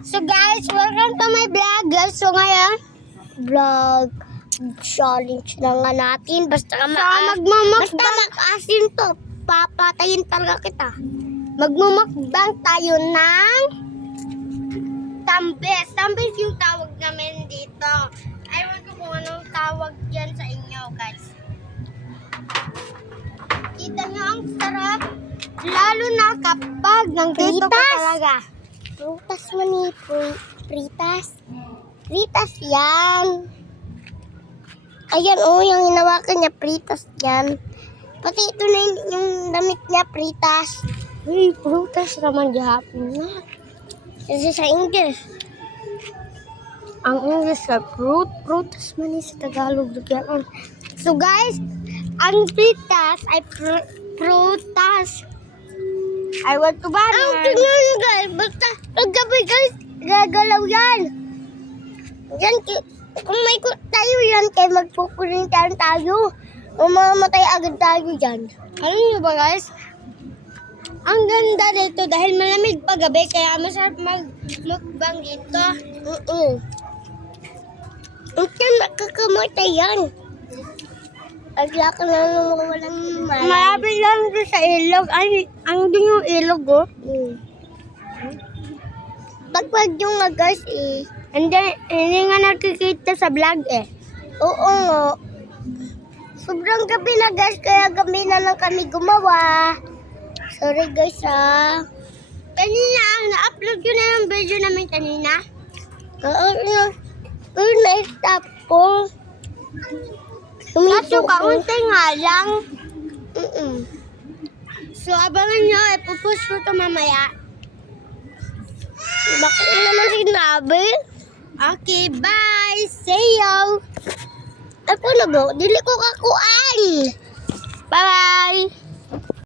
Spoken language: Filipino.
So guys, welcome to my vlog. So ngayon, vlog challenge na nga natin. Basta mag-asin to, papatayin talaga kita. Magmumukbang tayo ng tambes. Tambes yung tawag namin dito. Ewan ko kung anong tawag dyan sa inyo, guys. Kita nyo ang sarap. Lalo na kapag nandito pa talaga. Prutas mo ni Pritas. Pritas yan. Ayan yung hinawakan niya, Pritas yan. Pati ito na yung damit niya, Pritas. Uy, prutas naman gahapon na. Kasi sa English. Ang English sa prutas man sa Tagalog. So guys, ang Pritas ay prutas. I want to buy it. Ang tingnan nyo guys, basta paggabi guys, gagalaw yan. Yan, kung may tayo yan, kaya magpukulintan tayo. Mamamatay agad tayo dyan. Alam nyo ba guys, ang ganda dito dahil malamig paggabi, kaya masarap magmukbang dito. Yan, makakamatay yan. Agla ka na nung walang malay. Malapit lang doon sa ilog. Ay, ang doon yung ilog, oh. Pagpag yung guys, hindi nga nakikita sa vlog, Oo, nga. Sobrang gabi na, guys, kaya gabi na lang kami gumawa. Sorry, guys, Kanina, na-upload ko na yung video namin kanina. Oo, pero na-stop ko. Kaso kaunti nga lang. So, abangan nyo. Ipupush ko ito mamaya. Bakit naman sinabi? Okay, bye. See you. Ako na ba? Dili ko kakuan.